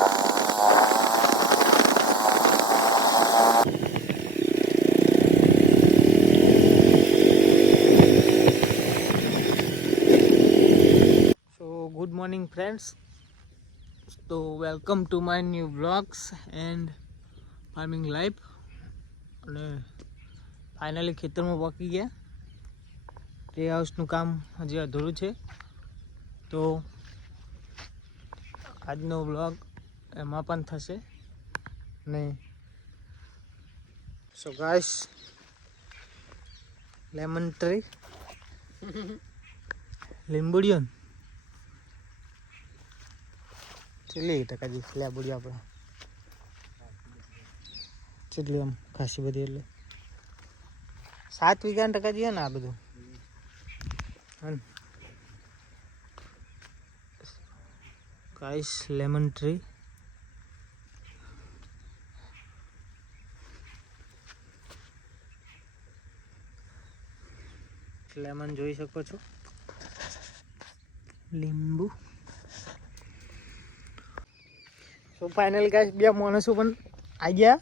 Good morning friends, તો welcome to my new vlogs and farming life. અને finally ખેતરમાં પહોંચી ગયા. ટ્રી હાઉસનું કામ હજી અધૂરું છે, તો આજનો વ્લોગ એમાં પણ થશે. ને સો ગાઈસ, લેમન ટ્રી લીંબુડિયન કેટલી ટકા જે લેબુડી આપણે કેટલી આમ ખાસી બધી, એટલે 7 વીઘાના ટકા જોઈએ ને આ બધું. ગાઈસ, લેમન ટ્રી લેમન જોઈ શકો છો, લીંબુ. તો ફાઇનલ ગાઈસ, બે માણસો પણ આવી ગયા.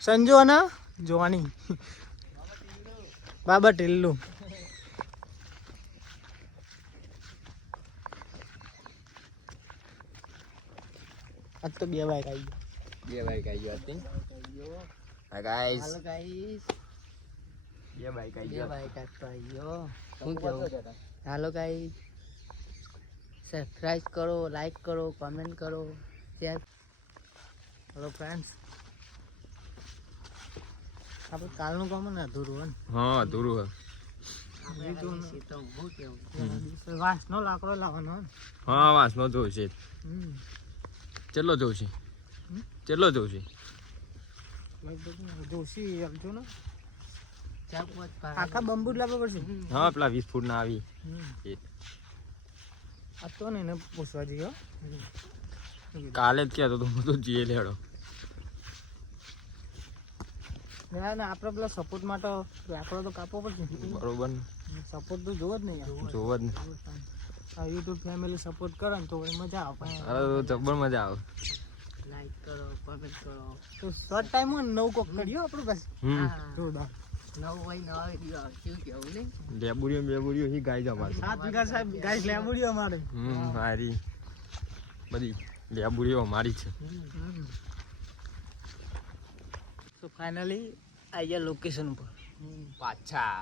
સંજુ અને જોવાની બાબા ટીલ્લુ. આજ તો બે બાઈક આવી ગયો. હાય ગાઈસ, હાલો ગાઈસ, બે બાઈક આવી બે બાઈક આવી ગયો. શું કેવું? હાલો ગાઈસ, સબસ્ક્રાઇબ કરો, લાઈક કરો, કમેન્ટ કરો, શેર. હેલો ફ્રેન્ડ્સ, આપણે કાલનું કામ ને અધૂરું હોય ને. હા, અધૂરું હે. વાંસનો લાકડો લાવવાનો હોય ને. હા, વાંસનો જોઈશે. કેટલો જોઈશે? કેટલો જોઈશે? લગભગ જોશી આપજો ને. આખા બંબુ જ લાવવા પડશે. હા, પેલા 20 ફૂટ ના આવી. આ તો ને એને પૂછવા જઈએ. કાલે જ કહેતો તો હું તો જીએ લેડો. ના ના, આપણે પેલા સપોર્ટ માટે લાકડો તો કાપવો પડશે. બરોબર ને, સપોર્ટ તો જોવો જ નહીં યાર. જોવો જ ને. આ યુટ્યુબ ફેમિલી સપોર્ટ કરે ને તો મજા આવે. અરે જબર મજા આવે. લાઈક કરો, કમેન્ટ કરો. તો શોર્ટ ટાઈમ હોય ને નવું કોક કર્યો આપણું પાસે. જોરદાર નવું હોય, નવા વિડીયો શું કેવું નહીં. લેબુડીઓ હી ગાય જા મારે 7 વીઘા સાહેબ ગાઈસ લેબુડીઓ અમારે. મારી બધી લેબુડીઓ મારી છે. તો ફાઇનલી આવી ગયા લોકેશન ઉપર પાછા.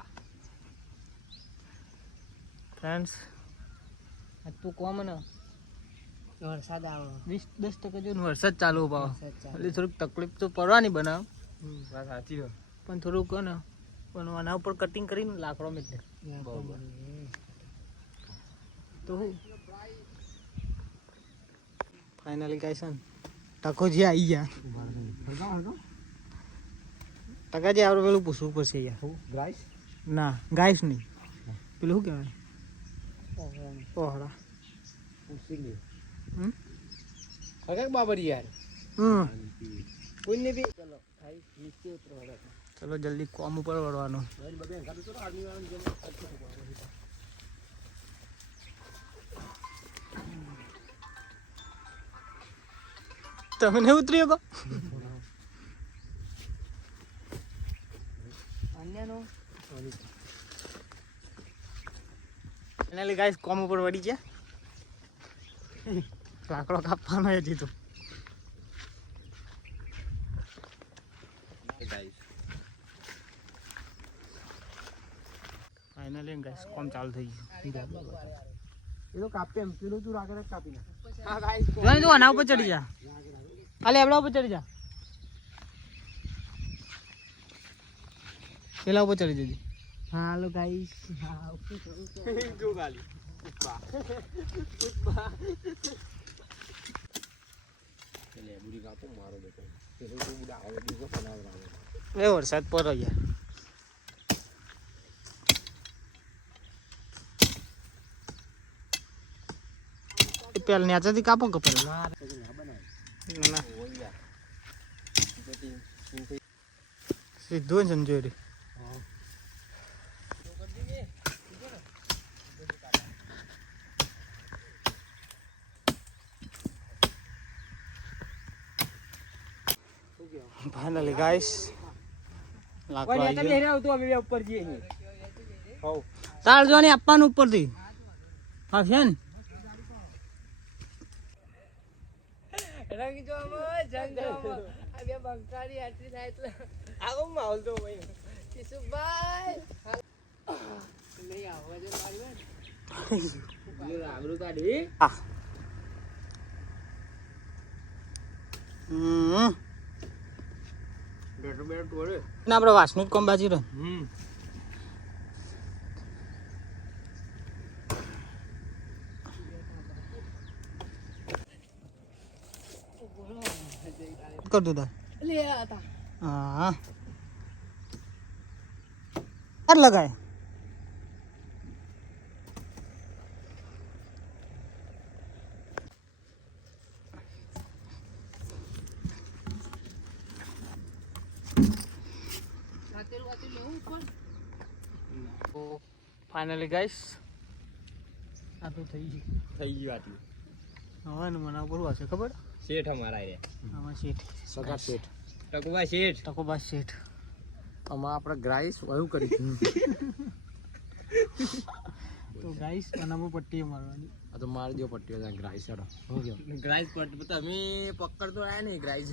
ફ્રેન્ડ્સ, આજ તો કોમ ને વરસાદ આવે 20-10% જેવું વરસાદ ચાલુ પાવ, એટલે થોડીક તકલીફ તો પડવાની બનાવ. વાત સાચી હોય, પણ થોડુંક ને પણ આના ઉપર કટિંગ કરીને લાકડો મેં તો ફાઇનલી ગાઈસ ટકો જે આવી ગયા. ટકા જે આપણે પેલું પૂછવું પડશે યાર. ગાઈસ ના, ગાઈસ નહીં, પેલું શું કહેવાય? પહોળા. બાબરી યાર. કોઈને બી ચલો જલ્દી કોમ ઉપર વળવાનું. તમે ને ઉતરી શકો. ફાઇનલી ગાઈસ કોમ ઉપર વળી ગયા. લાકડો કાપવાનો હજી તો. ફાઇનલી ગાઈસ કોમ ચાલુ થઈ ગયું. એ તો કાપે એમ પેલું તું આગળ કાપી નાખ. હા ગાઈસ, જોઈ તો આના ઉપર ચડી જા. આ લેબડા ઉપર ચડી જા. પેલા ઉપર ચડી જજે. હાલો ગાઈસ, હા ઉપર જો ગાલી ઉપા ઉપા. લેબુડી કાપો મારો બેટો. પેલો તો બુડા આવે દીકો બનાવરાવે. એ વરસાદ પડ્યો યાર. પેલા નેચાથી કાપો કે પેલા ના સીધું જ સમજો રે. ફાઇનલી ગાઈસ લાકડો કોઈ આવી નેતા ગયો. લઈ રહ્યો તો અમે બે ઉપર જઈએ છીએ. હઉ. તાર જો ને આપવાનું ઉપરથી આવશે ને રંગ જો જંગ જો આ બે બંકારી આટલી થાય એટલે આવો માહોલ તો ભાઈ કિશુભાઈ લઈ આવો જે મારી વાત યો આબરૂ કાઢી હા બેટો બેટો ટોળે ને આપણે વાસનું જ કોમ બાજી રહ્યો. કર દો તાર. લે આતા હા તાર લગાય વાતેલું વાતેલું લેવું ઉપર તો ફાઇનલી ગાઈસ આ તો થઈ ગયું. થઈ ગયું આટલું હવે ને મને ઉપર હશે ખબર શેઠ અમારા રે આમાં શેઠ સગા શેઠ ટકુબા શેઠ ટકોબા શેઠ આમાં આપણે ગ્રાઈસ વાયુ કરી તો ગાઈસ આનામાં પટ્ટી મારવાની. આ તો મારી દો પટ્ટીઓ ત્યાં ગ્રાઈસ હેડો હું કેમ ગ્રાઈસ પટ્ટી તમે પકડ તો આયા નહીં ગ્રાઈસ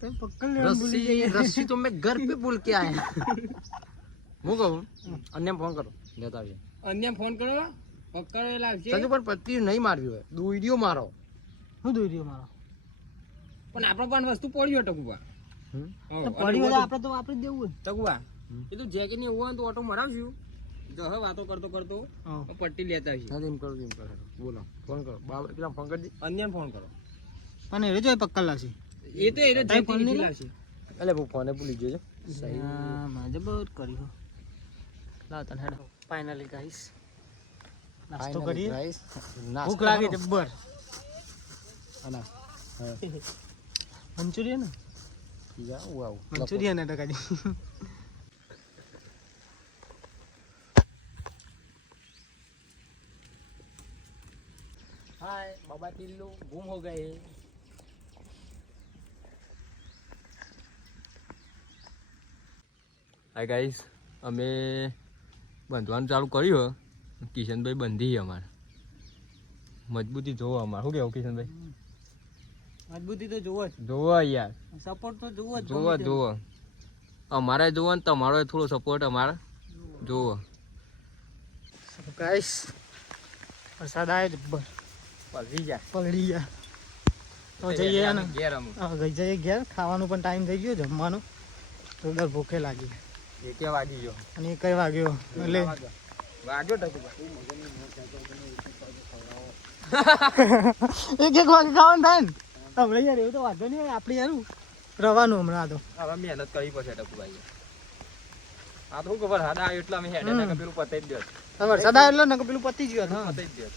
તો પકડ લેવાનું ભૂલી જઈએ. रस्सी तो मैं घर पे बोल के आया હું કહું અન્ય ફોન કરો લેતા આવજો અન્ય ફોન કરો પકડો એ લાગશે સંજુ પણ પટ્ટી નહીં મારવી હોય દોઈડિયો મારો હું દોઈ રહ્યો મારો પણ આપણો પણ વસ્તુ પડી હોય ટકુબા તો પડી હોય તો આપણે તો વાપરી જ દેવું ટકુબા એ તો જેકેટ ની હોય તો ઓટો મરાવશું જો હવે વાતો કરતો કરતો હોય. પટ્ટી લેતા આવશું એમ કરો બોલો ફોન કરો બાબા પેલા ફોન કરજી અન્ય ફોન કરો પણ એ જો પક્કડ લાગશે. એ તો એ તારી ફોન નહીં લાવશે એટલે હું ફોને ભૂલી ગયો હા માજે બહુ કર્યું. લાવ તને હેડો ફાઇનલી ગાઈસ નાસ્તો કરીએ. ભૂખ લાગે જબ્બર. મંચુરિયન મંચુરિયન હતા કાજી. हाय बाबा टिल्लू गुम हो गए हाय गाइस અમે બંધવાનું ચાલુ કર્યું કિશનભાઈ બંધી અમારે મજબૂતી જોવો અમારે શું કેવું કિશનભાઈ મજબૂતી તો જોવો જ. જોવો યાર સપોર્ટ તો જોવો જ. જોવો જોવો અમારે જોવો ને તમારો થોડો સપોર્ટ અમારે જોવો ગાઈસ વરસાદ આવ્યો જબ્બર. પલરી જાય પલળી ગયા તો જઈએ ને ઘેર અમે હા ગઈ જઈએ ઘેર. ખાવાનું પણ ટાઈમ થઈ ગયો જમવાનું તો દર ભૂખે લાગી એકે વાગી ગયો અને એ કઈ વાગ્યો એટલે વાગ્યો ટકુબા એક એક વાગે ખાવાનું થાય ને હમણાં યાર એવું તો વાંધો નહીં હોય આપણે યાર રવાનું હમણાં તો હવે મહેનત કરવી પડશે ટકુભાઈ આ તો શું ખબર હાડા આવ્યો એટલે અમે હેડે ના પેલું પતાઈ જ દો વરસાદ આવ્યો એટલે નકર પેલું પતી ગયો. પતાઈ જ દો